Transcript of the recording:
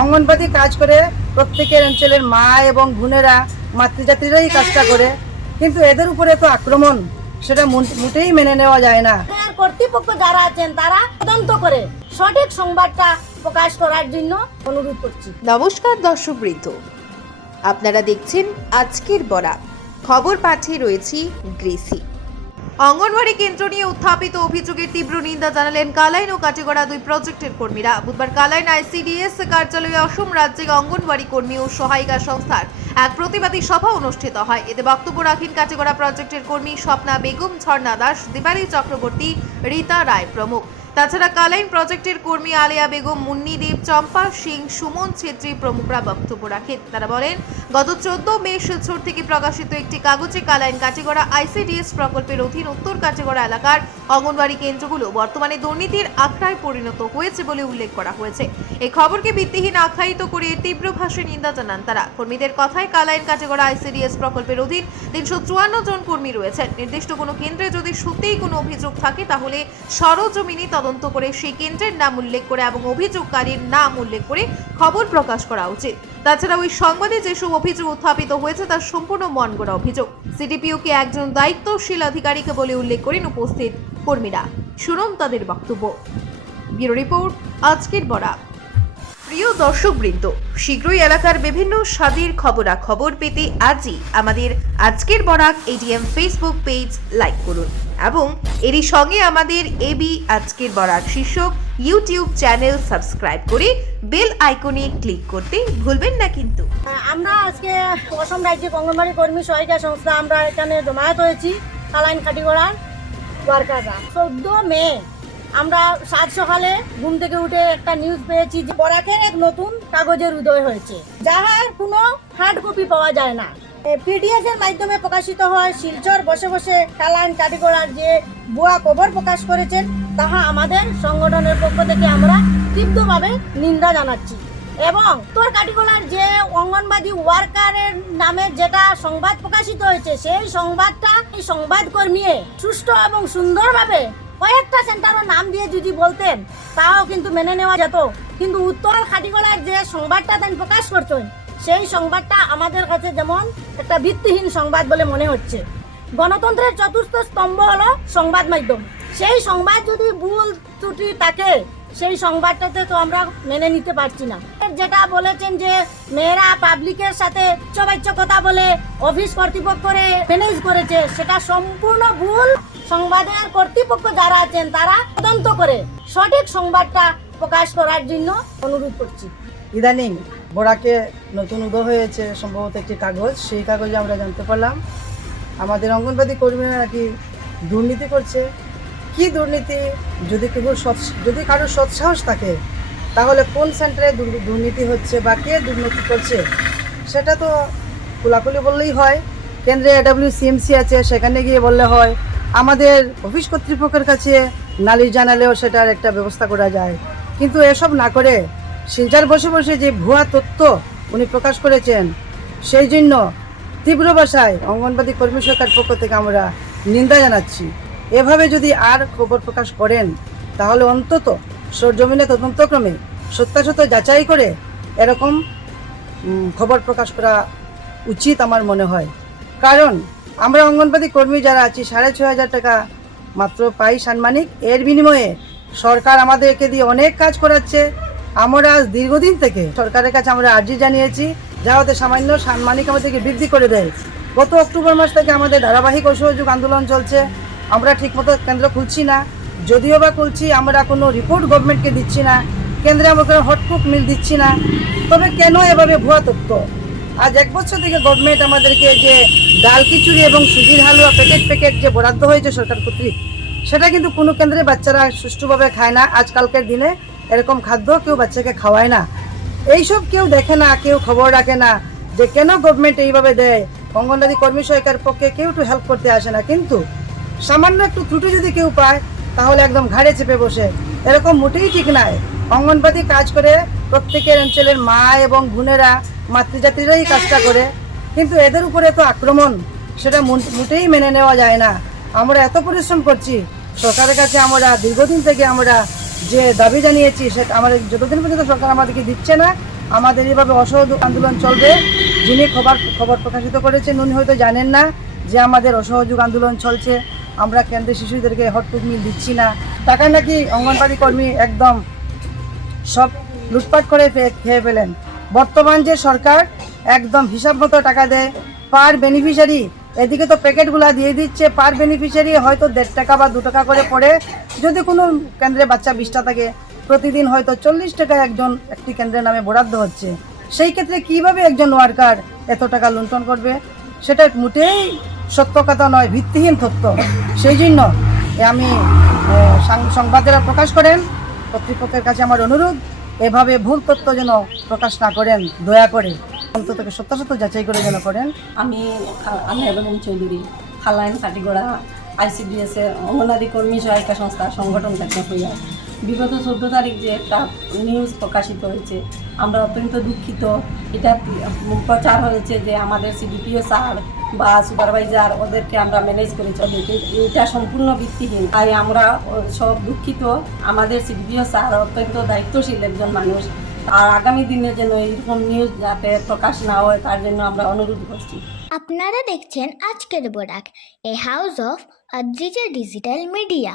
অঙ্গনবাদী কাজ করে প্রত্যেকের অঞ্চলের মা এবং বোনেরা মাতৃজাতিরাই কাজটা করে, কিন্তু এদের উপরে তো আক্রমণ, সেটা মোটেই মেনে নেওয়া যায় না। কর্তৃপক্ষ যারা আছেন তারা তদন্ত করে সঠিক সংবাদটা প্রকাশ করার জন্য অনুরোধ করছি। নমস্কার দর্শকবৃন্দ, আপনারা দেখছেন আজকের বরাক খবর পাঠে রয়েছি গ্রেসি। অঙ্গনওয়াড়ি কেন্দ্র নিয়ে উত্থাপিত অভিযোগের তীব্র নিন্দা জানালেন কালাইন ও কাটিগড়া দুই প্রজেক্টের কর্মীরা। বুধবার কালাইন আইসিডিএস কার্যালয়ে অসম রাজ্যিক অঙ্গনওয়াড়ি কর্মী ও সহায়িকা সংস্থার এক প্রতিবাদী সভা অনুষ্ঠিত হয়। এতে বক্তব্য রাখেন কাটিগড়া প্রজেক্টের কর্মী স্বপ্না বেগম, ঝর্ণা দাস, দিবালী চক্রবর্তী, রীতা রায় প্রমুখ। তাছাড়া কালাইন প্রজেক্টের কর্মী আলিয়া বেগম, মুন্নি দেব, চম্পা সিং, সুমন ছেত্রী প্রমুখরা বক্তব্য রাখেন। তারা বলেন, গত 14 মে শিলচর থেকে প্রকাশিত একটি কাগজে কালাইন কাটিগড়া আইসিডিএস প্রকল্পের অধীন উত্তর কাটিগড়া এলাকার অঙ্গনওয়াড়ি কেন্দ্রগুলো বর্তমানে দুর্নীতির আখড়ায় পরিণত হয়েছে বলে উল্লেখ করা হয়েছে। এই খবরকে ভিত্তিহীন আখ্যায়িত করে তীব্র ভাষায় নিন্দা জানান তারা। কর্মীদের কথায়, কালাইন কাটিগড়া আইসিডিএস প্রকল্পের অধীন 354 জন কর্মী রয়েছেন। নির্দিষ্ট কোনো কেন্দ্রে যদি সত্যিই কোনো অভিযোগ থাকে তাহলে সরজমিনে তদন্ত করে সেই কেন্দ্রের নাম উল্লেখ করে এবং অভিযোগকারীর নাম উল্লেখ করে খবর প্রকাশ করা উচিত। তাছাড়া ওই সংবাদে যেসব অভিযোগ উত্থাপিত হয়েছে তা সম্পূর্ণ মনগড়া অভিযোগ। সিডিপিওকে একজন দায়িত্বশীল আধিকারিক বলে উল্লেখ করেন উপস্থিত কর্মীরা। শুনুন তাদের বক্তব্য। ব্যুরো রিপোর্ট, আজকের বরাক। প্রিয় দর্শকবৃন্দ, শীঘ্রই এলাকার বিভিন্ন স্বাদের খবরাখবর পেতে আজই আমাদের আজকের Barak ADM Facebook page like করুন এবং এরই সঙ্গে আমাদের এবি আজকের বরাক শীর্ষক ইউটিউব চ্যানেল সাবস্ক্রাইব করে বেল আইকনে ক্লিক করতে ভুলবেন না কিন্তু। আমরা আজকে অসম রাজ্যিক অঙ্গনওয়াড়ি কর্মী সহায়িকা সংস্থা আমরা এখানে জমায়েত হয়েছি কালাইন কাটিগড়ার ওয়ার্কাররা। 14 মে আমরা সাত সকালে ঘুম থেকে উঠে একটা নিউজ পেয়েছি যে বরাকের এক নতুন কাগজের উদয় হয়েছে, যার কোনো হার্ড কপি পাওয়া যায় না। পিডিএফ এর মাধ্যমে প্রকাশিত হয়। শিলচর বসে বসে কালাইন কাটিগড়ার যে ভুয়া খবর প্রকাশ করেছেন তাহা আমাদের সংগঠনের পক্ষ থেকে আমরা তীব্রভাবে নিন্দা জানাচ্ছি। এবং উত্তর কাটিগড়ার যে অঙ্গনবাদী ওয়ার্কারের নামে যেটা সংবাদ প্রকাশিত হয়েছে, সেই সংবাদটা এই সংবাদকর্মী সুষ্ঠু এবং সুন্দরভাবে কয়েকটা সেন্টারের নাম দিয়ে যদি বলতেন তাও কিন্তু মেনে নেওয়া যেত। কিন্তু উত্তর কাটিগড়ার যে সংবাদটা তিনি প্রকাশ করছেন সেই সংবাদটা আমাদের কাছে যেমন একটা ভিত্তিহীন সংবাদ বলে মনে হচ্ছে। গণতন্ত্রের চতুর্থ স্তম্ভ হলো সংবাদ মাধ্যম। সেই সংবাদ যদি ভুল ত্রুটি থাকে সেই সংবাদটাতে তো আমরা মেনে নিতে পারছি না। যেটা বলেছেন যে মেয়েরা পাবলিকের সাথে উচ্চবাচ্য কথা বলে অফিস কর্তৃপক্ষরে ম্যানেজ করেছে, সেটা সম্পূর্ণ ভুল। সংবাদের কর্তৃপক্ষ যারা আছেন তারা তদন্ত করে সঠিক সংবাদটা প্রকাশ করার জন্য অনুরোধ করছি। ইদানিং বরাকে নতুন উদয় হয়েছে সম্ভবত একটি কাগজ, সেই কাগজে আমরা জানতে পারলাম আমাদের অঙ্গনবাদী কর্মীরা নাকি দুর্নীতি করছে। কি দুর্নীতি? যদি কারোর সৎসাহস থাকে তাহলে কোন সেন্টারে দুর্নীতি হচ্ছে বা কে দুর্নীতি করছে সেটা তো খোলাখুলি বললেই হয়। কেন্দ্রে AWCMC আছে, সেখানে গিয়ে বললে হয়। আমাদের অফিস কর্তৃপক্ষের কাছে নালিশ জানালেও সেটার একটা ব্যবস্থা করা যায়। কিন্তু এসব না করে শিলচর বসে বসে যে ভুয়া তথ্য উনি প্রকাশ করেছেন, সেই জন্য তীব্র ভাষায় অঙ্গনবাদী কর্মী সরকার পক্ষ থেকে আমরা নিন্দা জানাচ্ছি। এভাবে যদি আর খবর প্রকাশ করেন তাহলে অন্তত সরজমিনে তদন্তক্রমে সত্যাসত্য যাচাই করে এরকম খবর প্রকাশ করা উচিত আমার মনে হয়। কারণ আমরা অঙ্গনবাদী কর্মী যারা আছি 6,500 টাকা মাত্র পাই সাম্মানিক। এর বিনিময়ে সরকার আমাদেরকে দিয়ে অনেক কাজ করাচ্ছে। আমরা আজ দীর্ঘদিন থেকে সরকারের কাছে আমরা আর্জি জানিয়েছি যাতে সামান্য সাম্মানিক আমাদেরকে বৃদ্ধি করে দেয়। গত অক্টোবর মাস থেকে আমাদের ধারাবাহিক অসহযোগ আন্দোলন চলছে। আমরা ঠিকমতো কেন্দ্র খুলছি না, যদিও বা খুলছি আমরা কোনো রিপোর্ট গভর্নমেন্টকে দিচ্ছি না, কেন্দ্রে আমরা কোনো হটফুট মিল দিচ্ছি না। তবে কেন এভাবে ভুয়া তথ্য? আজ 1 বছর থেকে গভর্নমেন্ট আমাদেরকে যে ডাল খিচুড়ি এবং সুজির হালুয়া প্যাকেট যে বরাদ্দ হয়েছে সরকার কর্তৃক, সেটা কিন্তু কোনো কেন্দ্রে বাচ্চারা সুষ্ঠুভাবে খায় না। আজকালকার দিনে এরকম খাদ্য কেউ বাচ্চাকে খাওয়ায় না। এইসব কেউ দেখে না, কেউ খবর রাখে না যে কেন গভর্নমেন্ট এইভাবে দেয়। অঙ্গনবাদী কর্মী সহায়িকার পক্ষে কেউ একটু হেল্প করতে আসে না, কিন্তু সামান্য একটু ত্রুটি যদি কেউ পায় তাহলে একদম ঘাড়ে চেপে বসে। এরকম মোটেই ঠিক নয়। অঙ্গনবাদী কাজ করে প্রত্যেকের অঞ্চলের মা এবং বোনেরা মাতৃজাতিরাই কাজটা করে, কিন্তু এদের উপরে তো আক্রমণ, সেটা মোটেই মেনে নেওয়া যায় না। আমরা এত পরিশ্রম করছি, সরকারের কাছে আমরা দীর্ঘদিন থেকে আমরা যে দাবি জানিয়েছি সেটা আমাদের যতদিন পর্যন্ত সরকার আমাদেরকে দিচ্ছে না, আমাদের এইভাবে অসহযোগ আন্দোলন চলবে। যিনি খবর প্রকাশিত করেছেন উনি হয়তো জানেন না যে আমাদের অসহযোগ আন্দোলন চলছে। আমরা কেন্দ্রের শিশুদেরকে হটটুক মিল দিচ্ছি না। টাকা নাকি অঙ্গনবাড়ি কর্মী একদম সব লুটপাট করে খেয়ে ফেলেন। বর্তমান যে সরকার একদম হিসাব মতো টাকা দেয় পার বেনিফিশিয়ারি। এদিকে তো প্যাকেটগুলো দিয়ে দিচ্ছে, পার বেনিফিশিয়ারি হয়তো 1.5 টাকা বা 2 টাকা করে পড়ে। যদি কোনো কেন্দ্রে বাচ্চা 20টা থাকে, প্রতিদিন হয়তো 40 টাকা একটি কেন্দ্রের নামে বরাদ্দ হচ্ছে। সেই ক্ষেত্রে কিভাবে একজন ওয়ার্কার এত টাকা লুণ্ঠন করবে? সেটা মোটেই সত্য কথা নয়, ভিত্তিহীন তথ্য। সেই জন্য আমি সংবাদেরা প্রকাশ করেন, কর্তৃপক্ষের কাছে আমার অনুরোধ, এভাবে ভুল তথ্য যেন প্রকাশ না করেন, দয়া করে অন্তত সত্যাসত্য যাচাই করে যেন করেন। আমি আলিয়া বেগম চৌধুরী, খালাইন কাটিগড়া ICDS এর অঙ্গনারী কর্মী সহায়িকা সংস্থা সংগঠন থেকে হইয়া বিগত 14 তারিখ যে একটা নিউজ প্রকাশিত হয়েছে, আমরা অত্যন্ত দুঃখিত। এটা প্রচার হয়েছে যে আমাদের CDPO স্যার বা সুপারভাইজার ওদেরকে আমরা ম্যানেজ করে চলি, কিন্তু এটা সম্পূর্ণ ভিত্তিহীন। তাই আমরা সব দুঃখিত। আমাদের CDPO স্যার অত্যন্ত দায়িত্বশীল একজন মানুষ, আর আগামী দিনে যেন এইরকম নিউজ যাতে প্রকাশ না হয় তার জন্য আমরা অনুরোধ করছি। আপনারা দেখছেন আজকের Barak, a house of Adrija digital media.